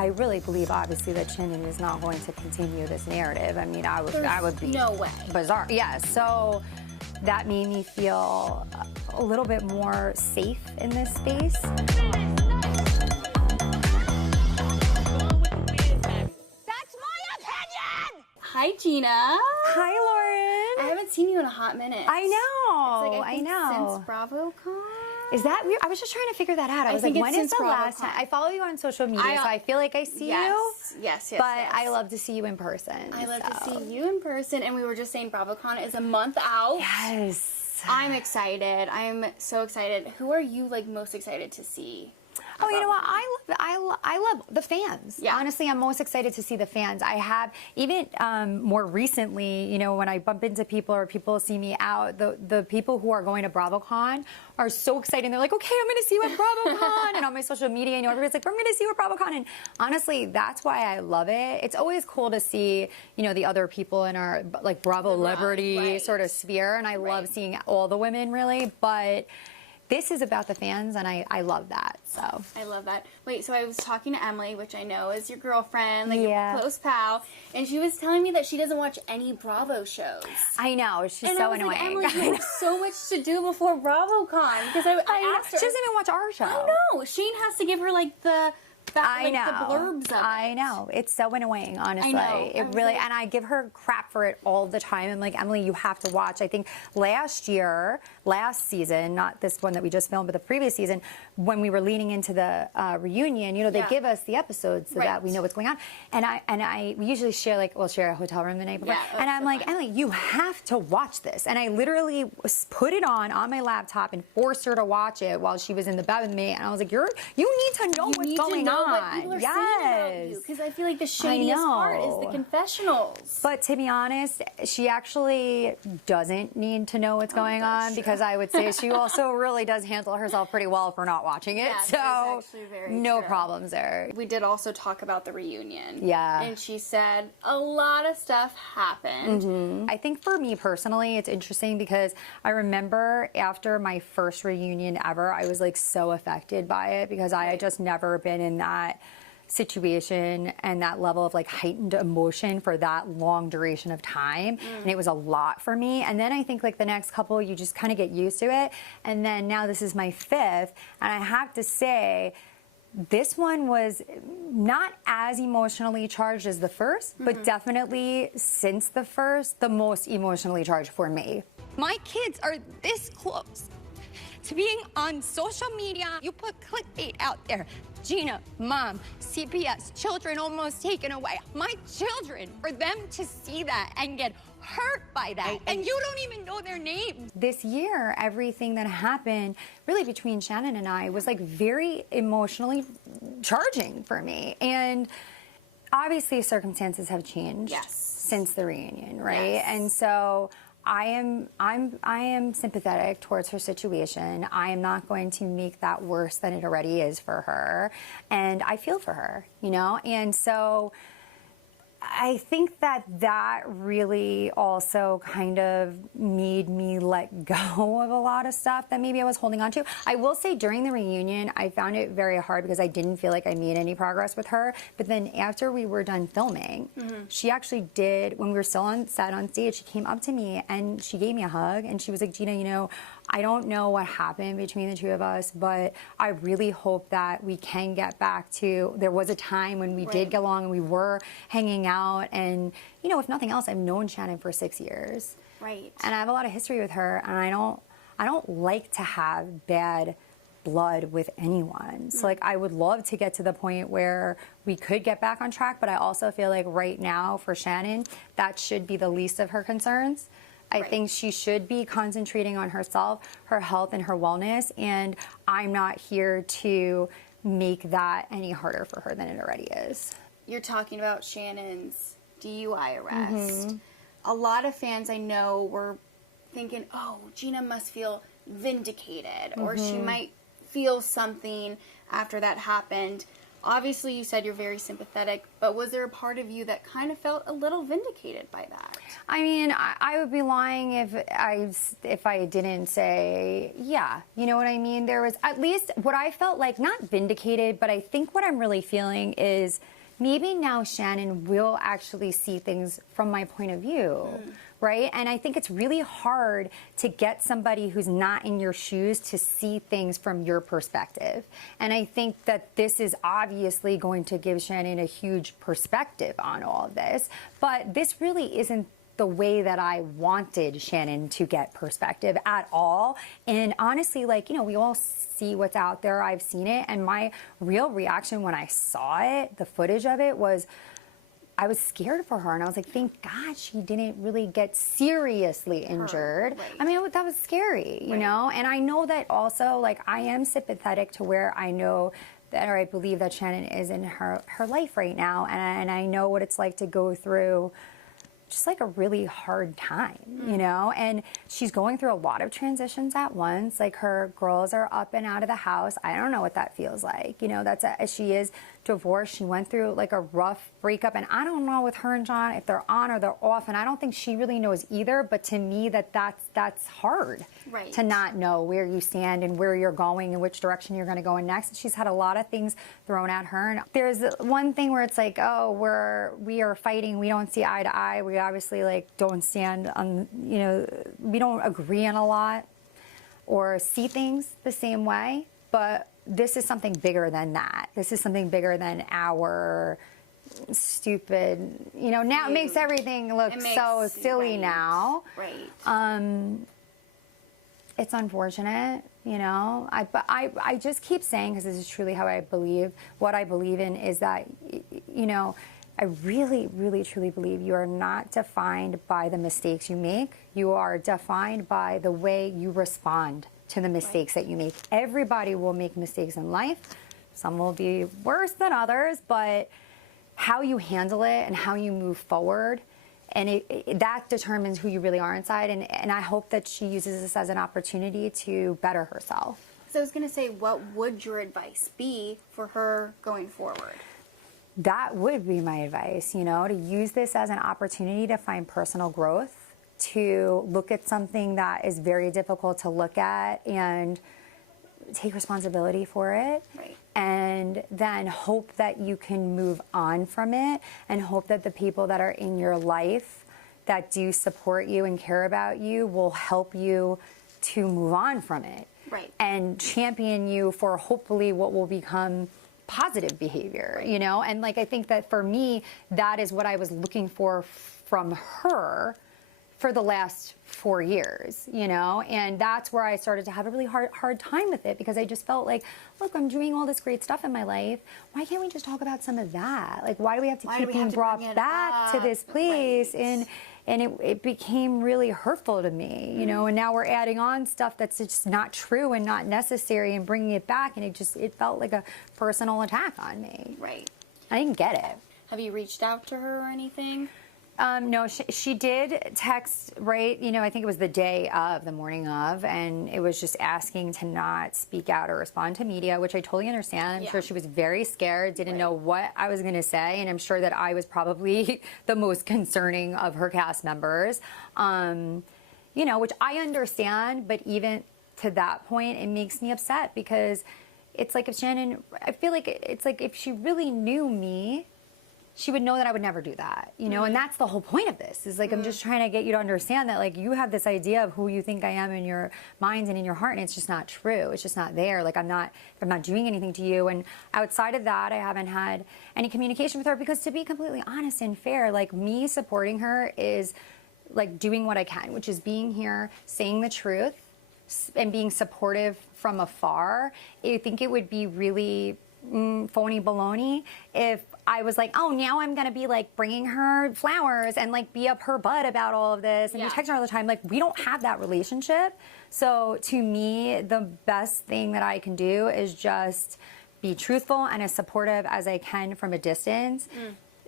I really believe, obviously, that Shannon is not going to continue this narrative. I mean, I would be no way. Bizarre. Yeah, so that made me feel a little bit more safe in this space. Hi, Gina. Hi, Lauren. I haven't seen you in a hot minute. I know. It's like, I think since BravoCon. Is that weird? I was just trying to figure that out. I was like, when is the last time? I follow you on social media, so I feel like I see you. Yes. But I love to see you in person. I love to see you in person. And we were just saying BravoCon is a month out. Yes. I'm excited. I'm so excited. Who are you like most excited to see? Oh, you know what? I love the fans. Yeah. Honestly, I'm most excited to see the fans. I have, even more recently, you know, when I bump into people or people see me out, the people who are going to BravoCon are so excited. They're like, okay, I'm going to see you at BravoCon. And on my social media, you know, everybody's like, I'm going to see you at BravoCon. And honestly, that's why I love it. It's always cool to see, you know, the other people in our, like, Bravo celebrity sort of sphere. And I love seeing all the women, really. But this is about the fans, and I love that. So I love that. Wait, so I was talking to Emily, which I know is your girlfriend, like your close pal, and she was telling me that she doesn't watch any Bravo shows. I know, she's so annoying. Like, Emily, you have so much to do before BravoCon, because I asked her. She doesn't even watch our show. I know. Shane has to give her like the the blurbs of it. I know. It's so annoying, honestly. I know. It really, and I give her crap for it all the time. I'm like, Emily, you have to watch. I think last season, not this one that we just filmed, but the previous season, when we were leaning into the reunion, you know, they give us the episodes so that we know what's going on. And we usually share, like, we'll share a hotel room the night before. Yeah, and I'm like, Emily, you have to watch this. And I literally put it on my laptop and forced her to watch it while she was in the bed with me. And I was like, you need to know what's going on. What people are saying about you, because I feel like the shadiest part is the confessionals. But to be honest, she actually doesn't need to know what's going on, because I would say she also really does handle herself pretty well for not watching it. Yeah, so no true. problems there. We did also talk about the reunion. Yeah. And she said a lot of stuff happened. Mm-hmm. I think for me personally, it's interesting because I remember after my first reunion ever, I was like so affected by it, because I had just never been in that situation and that level of like heightened emotion for that long duration of time. And it was a lot for me. And then I think like the next couple, you just kind of get used to it. And then now this is my fifth. And I have to say, this one was not as emotionally charged as the first, but definitely since the first, the most emotionally charged for me. My kids are this close to being on social media. You put clickbait out there. Gina, mom, CPS, children almost taken away. My children, for them to see that and get hurt by that, and you don't even know their names. This year, everything that happened really between Shannon and I was like very emotionally charging for me. And obviously circumstances have changed since the reunion, right? Yes. And so I am sympathetic towards her situation. I am not going to make that worse than it already is for her. And I feel for her, you know? And so I think that really also kind of made me let go of a lot of stuff that maybe I was holding on to. I will say during the reunion, I found it very hard because I didn't feel like I made any progress with her. But then after we were done filming, she actually did, when we were still on set on stage, she came up to me and she gave me a hug and she was like, Gina, you know, I don't know what happened between the two of us, but I really hope that we can get back to, there was a time when we did get along and we were hanging out. And, you know, if nothing else, I've known Shannon for 6 years. Right. And I have a lot of history with her, and I don't like to have bad blood with anyone. So, like, I would love to get to the point where we could get back on track, but I also feel like right now for Shannon, that should be the least of her concerns. I think she should be concentrating on herself, her health, and her wellness, and I'm not here to make that any harder for her than it already is. You're talking about Shannon's DUI arrest. A lot of fans I know were thinking, oh, Gina must feel vindicated, or she might feel something after that happened. Obviously, you said you're very sympathetic, but was there a part of you that kind of felt a little vindicated by that? I mean, I would be lying if I didn't say, yeah, you know what I mean? There was at least what I felt like, not vindicated, but I think what I'm really feeling is maybe now Shannon will actually see things from my point of view. Right? And I think it's really hard to get somebody who's not in your shoes to see things from your perspective. And I think that this is obviously going to give Shannon a huge perspective on all of this. But this really isn't the way that I wanted Shannon to get perspective at all. And honestly, like, you know, we all see what's out there. I've seen it. And my real reaction when I saw it, the footage of it, was I was scared for her, and I was like, thank God she didn't really get seriously injured. Right. I mean, that was scary, you know? And I know that also, like, I am sympathetic to where I know that, or I believe that Shannon is in her life right now, and I know what it's like to go through just like a really hard time, you know? And she's going through a lot of transitions at once. Like, her girls are up and out of the house. I don't know what that feels like. You know, she is divorced. She went through like a rough breakup, and I don't know with her and John if they're on or they're off, and I don't think she really knows either. But to me, that's hard, right, to not know where you stand and where you're going and which direction you're going to go in next. She's had a lot of things thrown at her, and there's one thing where it's like, oh, we are fighting, we don't see eye to eye, we obviously like don't stand on, you know, we don't agree on a lot or see things the same way, but this is something bigger than that. This is something bigger than our stupid, you know, now it makes everything look so silly now. Right. It's unfortunate, you know. But I just keep saying, because this is truly how I believe, what I believe in is that, you know, I really, really, truly believe you are not defined by the mistakes you make. You are defined by the way you respond to the mistakes that you make. Everybody will make mistakes in life. Some will be worse than others, but how you handle it and how you move forward, and that determines who you really are inside. And I hope that she uses this as an opportunity to better herself. So I was going to say, what would your advice be for her going forward? That would be my advice, you know, to use this as an opportunity to find personal growth, to look at something that is very difficult to look at and take responsibility for it. Right. And then hope that you can move on from it, and hope that the people that are in your life that do support you and care about you will help you to move on from it. Right. And champion you for hopefully what will become positive behavior, right, you know? And like, I think that for me, that is what I was looking for from her for the last 4 years, you know? And that's where I started to have a really hard time with it, because I just felt like, look, I'm doing all this great stuff in my life. Why can't we just talk about some of that? Like, why do we have to keep being brought back to this place? Right. And it became really hurtful to me, you know? And now we're adding on stuff that's just not true and not necessary and bringing it back. And it felt like a personal attack on me. Right. I didn't get it. Have you reached out to her or anything? No, she did text, right, you know, I think it was the morning of, and it was just asking to not speak out or respond to media, which I totally understand. I'm sure she was very scared, didn't know what I was going to say, and I'm sure that I was probably the most concerning of her cast members, you know, which I understand, but even to that point, it makes me upset, because it's like if Shannon, I feel like it's like if she really knew me, she would know that I would never do that, you know? And that's the whole point of this, is like, I'm just trying to get you to understand that, like, you have this idea of who you think I am in your minds and in your heart, and it's just not true. It's just not there. Like, I'm not doing anything to you. And outside of that, I haven't had any communication with her, because to be completely honest and fair, like, me supporting her is like doing what I can, which is being here, saying the truth, and being supportive from afar. I think it would be really phony baloney if I was like, oh, now I'm going to be like bringing her flowers and like be up her butt about all of this and text her all the time. Like, we don't have that relationship. So to me, the best thing that I can do is just be truthful and as supportive as I can from a distance.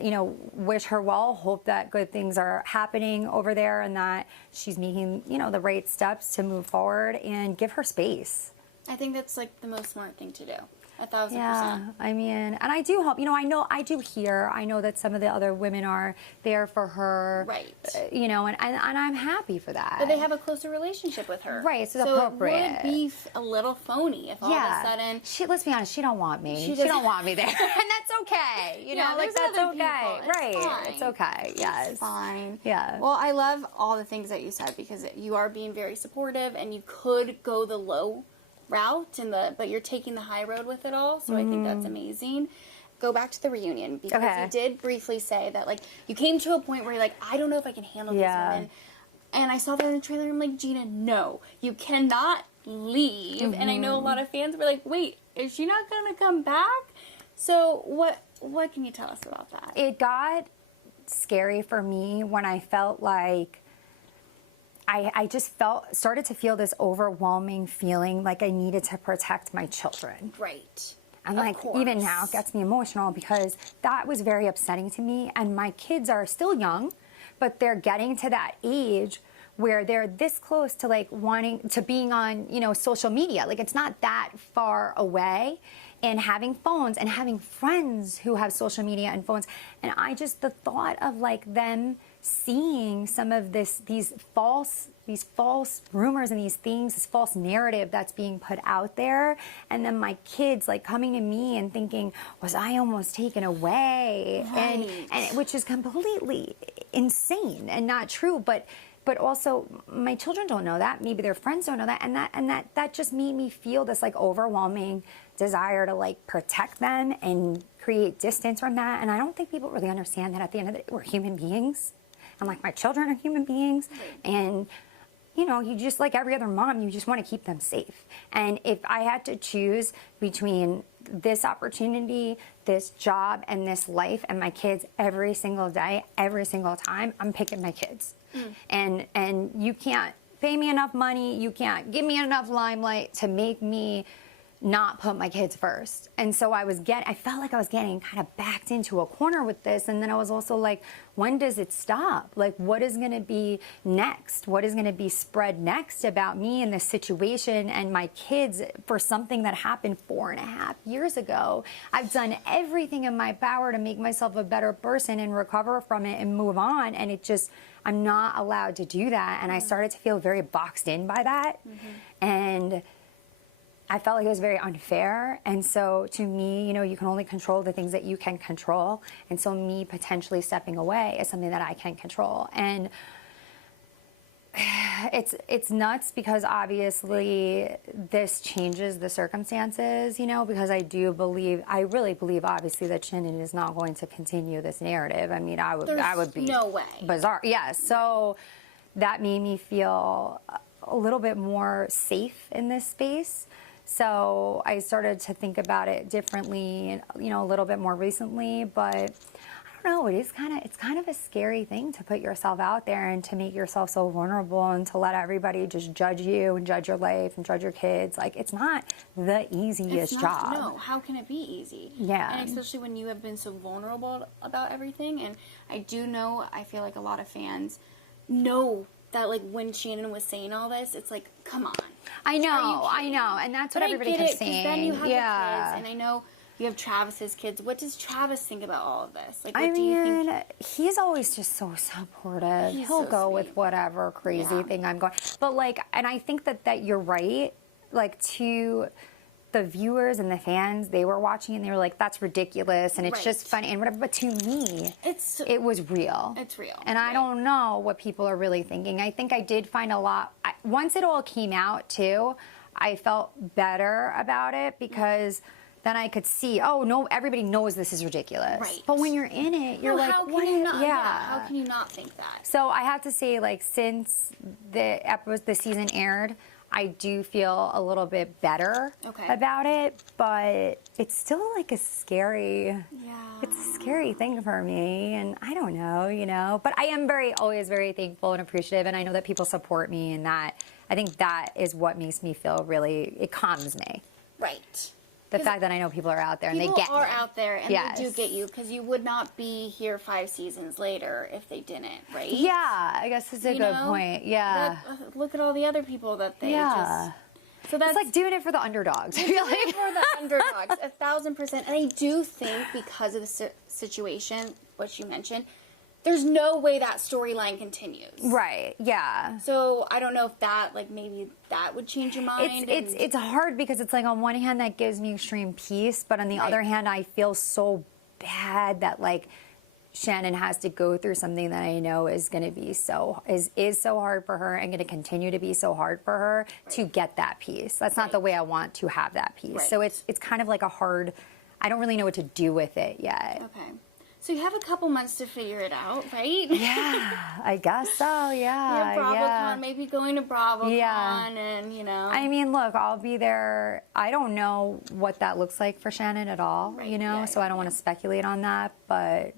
You know, wish her well, hope that good things are happening over there and that she's making, you know, the right steps to move forward, and give her space. I think that's like the most smart thing to do. 1,000%. Yeah, I mean, and I do hope, I know that some of the other women are there for her. Right. And I'm happy for that. But they have a closer relationship with her. Right, so it's appropriate. It would be a little phony if all of a sudden... Let's be honest, she don't want me. She don't want me there. And that's okay. That's okay. Right. It's okay. Yes. It's fine. Yeah. Well, I love all the things that you said because you are being very supportive and you could go the low route but you're taking the high road with it all. So I think that's amazing. Go back to the reunion because you did briefly say that you came to a point where you're like, I don't know if I can handle these women. And I saw that in the trailer and I'm like, Gina, no, you cannot leave. And I know a lot of fans were like, wait, is she not going to come back? So what can you tell us about that? It got scary for me when I felt like I just started to feel this overwhelming feeling like I needed to protect my children. Right. And even now it gets me emotional because that was very upsetting to me. And my kids are still young, but they're getting to that age where they're this close to wanting to being on, social media. It's not that far away, and having phones and having friends who have social media and phones. And the thought of them seeing some of these false rumors and these things, this false narrative that's being put out there, and then my kids coming to me and thinking, was I almost taken away? Right. And which is completely insane and not true, but also my children don't know that, maybe their friends don't know that, and that just made me feel this overwhelming desire to protect them and create distance from that. And I don't think people really understand that at the end of the day we're human beings, and my children are human beings. Right. And you just, like every other mom, you just want to keep them safe. And if I had to choose between this opportunity, this job, and this life, and my kids every single day, every single time, I'm picking my kids. And you can't pay me enough money, you can't give me enough limelight to make me not put my kids first. And so I felt like I was getting kind of backed into a corner with this. And then I was also like, when does it stop? What is going to be next? What is going to be spread next about me and this situation and my kids for something that happened 4.5 years ago? I've done everything in my power to make myself a better person and recover from it and move on. And I'm not allowed to do that. And I started to feel very boxed in by that. And I felt like it was very unfair. And so to me, you can only control the things that you can control. And so me potentially stepping away is something that I can control. And it's nuts because obviously this changes the circumstances, because I really believe obviously that Shannon is not going to continue this narrative. I mean, I would be no way. Bizarre. Yes. So that made me feel a little bit more safe in this space. So I started to think about it differently, a little bit more recently, but I don't know, it's kind of a scary thing to put yourself out there and to make yourself so vulnerable and to let everybody just judge you and judge your life and judge your kids. It's not the easiest job. No, how can it be easy? Yeah. And especially when you have been so vulnerable about everything. And I feel like a lot of fans know that when Shannon was saying all this, it's like, come on. I know, and that's what everybody kept saying. Then you have the kids, and I know you have Travis's kids. What does Travis think about all of this? What do you think? He's always just so supportive. He'll go with whatever crazy thing I'm going. But and I think that you're right. To the viewers and the fans, they were watching and they were like, that's ridiculous and it's just funny and whatever. But to me, it was real. It's real. And I don't know what people are really thinking. I think I did find a lot. Once it all came out too, I felt better about it because then I could see, oh no, everybody knows this is ridiculous. Right. But when you're in it, you're like, what? How can you not think that? So I have to say, since the season aired, I do feel a little bit better about it, but it's still a scary, it's a scary thing for me, and I don't know, but I am always very thankful and appreciative, and I know that people support me, and I think that is what makes me feel it calms me. Right. The fact that I know people are out there and they get me. People are out there and they do get you because you would not be here 5 seasons later if they didn't, right? Yeah, I guess that's a good point. Yeah. Look at all the other people that they just... So that's it's like doing it for the underdogs. I feel like. for the underdogs, 1,000%. And I do think because of the situation, what you mentioned, there's no way that storyline continues. Right. Yeah. So I don't know if that, like, maybe that would change your mind. It's hard because it's like on one hand that gives me extreme peace, but on the other hand I feel so bad that like Shannon has to go through something that I know is going to be so hard for her and going to continue to be so hard for her to get that peace. That's not the way I want to have that peace. So it's kind of like a hard. I don't really know what to do with it yet. Okay. So you have a couple months to figure it out, right? Yeah, I guess so. Yeah. Your BravoCon, yeah. maybe going to BravoCon, Yeah. and you know. I mean, look, I'll be there. I don't know what that looks like for Shannon at all, you know, so I don't want to speculate on that. But,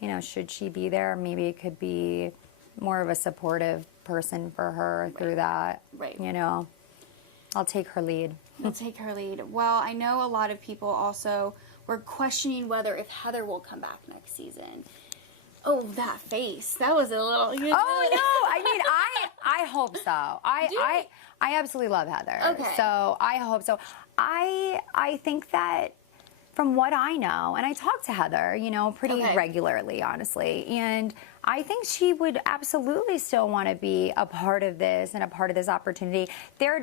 you know, should she be there, maybe it could be more of a supportive person for her through that. Right. You know, I'll take her lead. You'll take her lead. Well, I know a lot of people also were questioning whether if Heather will come back next season. Oh, that face. That was a little... Oh, no. I mean, I hope so. I absolutely love Heather. Okay. So I hope so. I think that from what I know, and I talk to Heather, you know, pretty regularly, honestly, and I think she would absolutely still want to be a part of this and a part of this opportunity.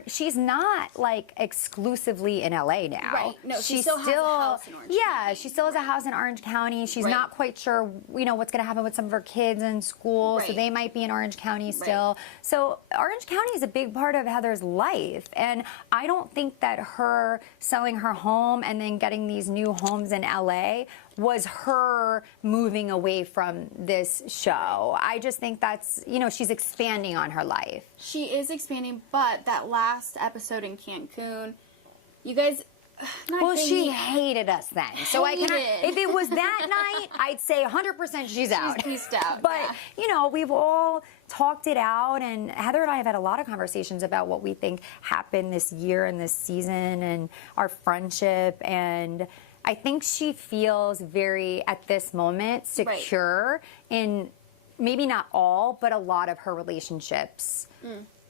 She's not like exclusively in LA now. Right. No, she still has a house in Orange County. She still has a house in Orange County. She's not quite sure, you know, what's going to happen with some of her kids in school, so they might be in Orange County still. So Orange County is a big part of Heather's life, and I don't think that her selling her home and then getting these new homes in LA was her moving away from this show. I just think that's, you know, she's expanding on her life. She is expanding, but that last episode in Cancun, you guys... She hated us then. So if it was that night, I'd say 100% she's out. She's pieced out. But, you know, we've all talked it out, and Heather and I have had a lot of conversations about what we think happened this year and this season and our friendship, and I think she feels very, at this moment, secure in maybe not all, but a lot of her relationships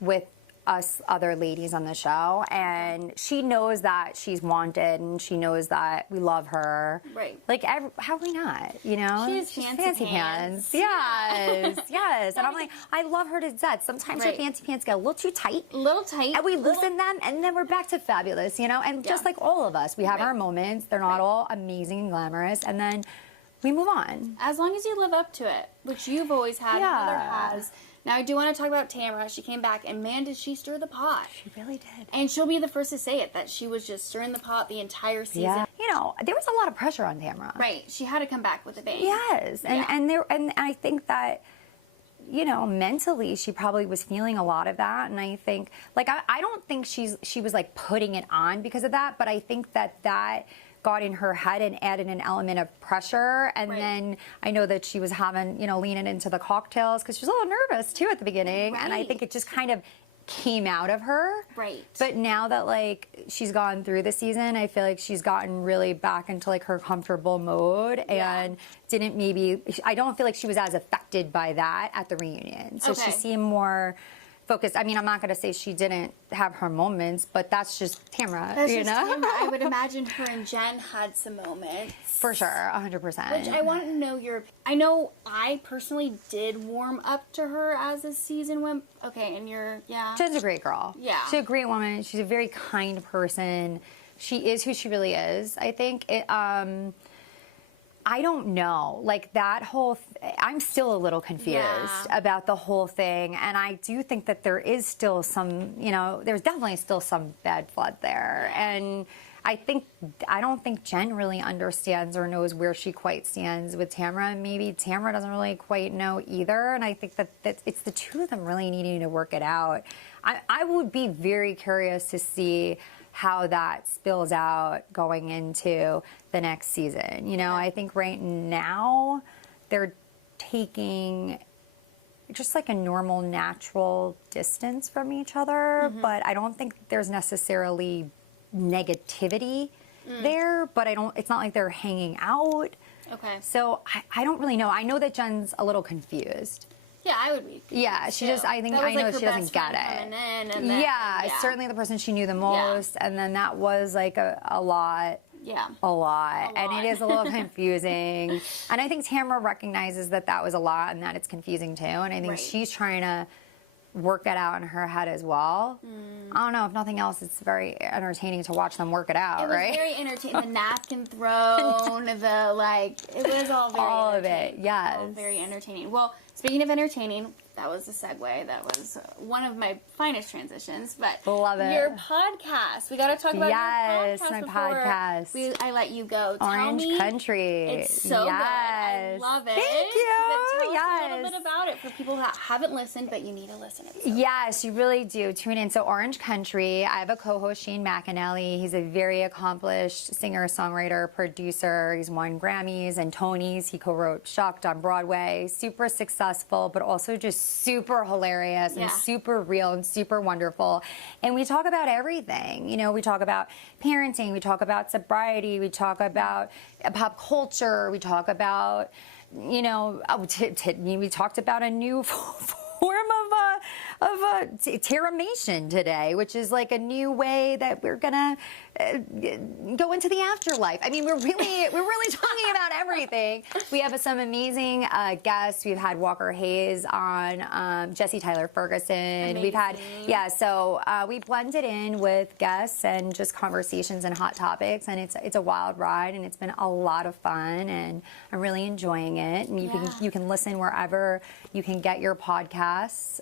with us other ladies on the show. And she knows that she's wanted, and she knows that we love her. Right. Like, how are we not, you know? She has fancy pants. Yes, yes. And I'm like, I love her to death. Sometimes her fancy pants get a little too tight. A little tight. And we loosen them, and then we're back to fabulous, you know? And just like all of us, we have our moments. They're not all amazing and glamorous. And then we move on. As long as you live up to it, which you've always had, Heather has. Now, I do want to talk about Tamara. She came back, and man, did she stir the pot. She really did. And she'll be the first to say it, that she was just stirring the pot the entire season. Yeah. You know, there was a lot of pressure on Tamara. Right. She had to come back with a bang. Yes. And I think that, you know, mentally she probably was feeling a lot of that. And I think, like, I don't think she was, like, putting it on because of that, but I think that got in her head and added an element of pressure. And then I know that she was having, you know, leaning into the cocktails because she was a little nervous too at the beginning. And I think it just kind of came out of her. Right. But now that, like, she's gone through the season, I feel like she's gotten really back into, like, her comfortable mode and I don't feel like she was as affected by that at the reunion. So she seemed more focused. I mean, I'm not going to say she didn't have her moments, but that's just Tamra, you know? Tamra. I would imagine her and Jen had some moments. For sure, 100%. Which I want to know I know I personally did warm up to her as the season went. Okay, and Jen's a great girl. Yeah. She's a great woman. She's a very kind person. She is who she really is, I think. I don't know. Like, that whole... I'm still a little confused about the whole thing. And I do think that there is still some, you know, there's definitely still some bad blood there. And I don't think Jen really understands or knows where she quite stands with Tamra. Maybe Tamra doesn't really quite know either. And I think that it's the two of them really needing to work it out. I would be very curious to see how that spills out going into the next season. You know, I think right now they're taking just like a normal, natural distance from each other, but I don't think there's necessarily negativity there, but it's not like they're hanging out. Okay. So I don't really know. I know that Jen's a little confused. Yeah, I would be. Yeah, she too. just, I think, That was, I know like, her she doesn't best get friend it. coming in, and then, Yeah, certainly the person she knew the most, and then that was like a lot. Yeah. A lot. And it is a little confusing. And I think Tamra recognizes that that was a lot and that it's confusing too. And I think she's trying to work it out in her head as well. I don't know, if nothing else, it's very entertaining to watch them work it out, right? It was very entertaining. The napkin thrown, the like, it was all very all of entertaining. it, yes. All very entertaining. Well, speaking of entertaining, that was a segue. That was one of my finest transitions. But love it. Your podcast. We got to talk about your podcast. My before podcast. I let you go. Orange Tell me, Country. it's so good. I love it. Thank you. But tell us a little bit about it for people who haven't listened, but you need to listen. Yes, you really do. Tune in. So Orange Country, I have a co-host, Shane McAnally. He's a very accomplished singer, songwriter, producer. He's won Grammys and Tonys. He co-wrote Shocked on Broadway. Super successful, but also just super hilarious and super real and super wonderful. And we talk about everything. You know, we talk about parenting. We talk about sobriety. We talk about pop culture. We talk about, you know, we talked about a new form of terramation today, which is like a new way that we're gonna go into the afterlife. I mean, we're really talking about everything. We have some amazing guests. We've had Walker Hayes on, Jesse Tyler Ferguson. Amazing. We've had so we blended in with guests and just conversations and hot topics, and it's a wild ride, and it's been a lot of fun, and I'm really enjoying it. And you can listen wherever you can get your podcasts.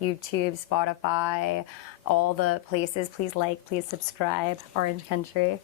YouTube, Spotify, all the places. Please like, please subscribe. Orange Country.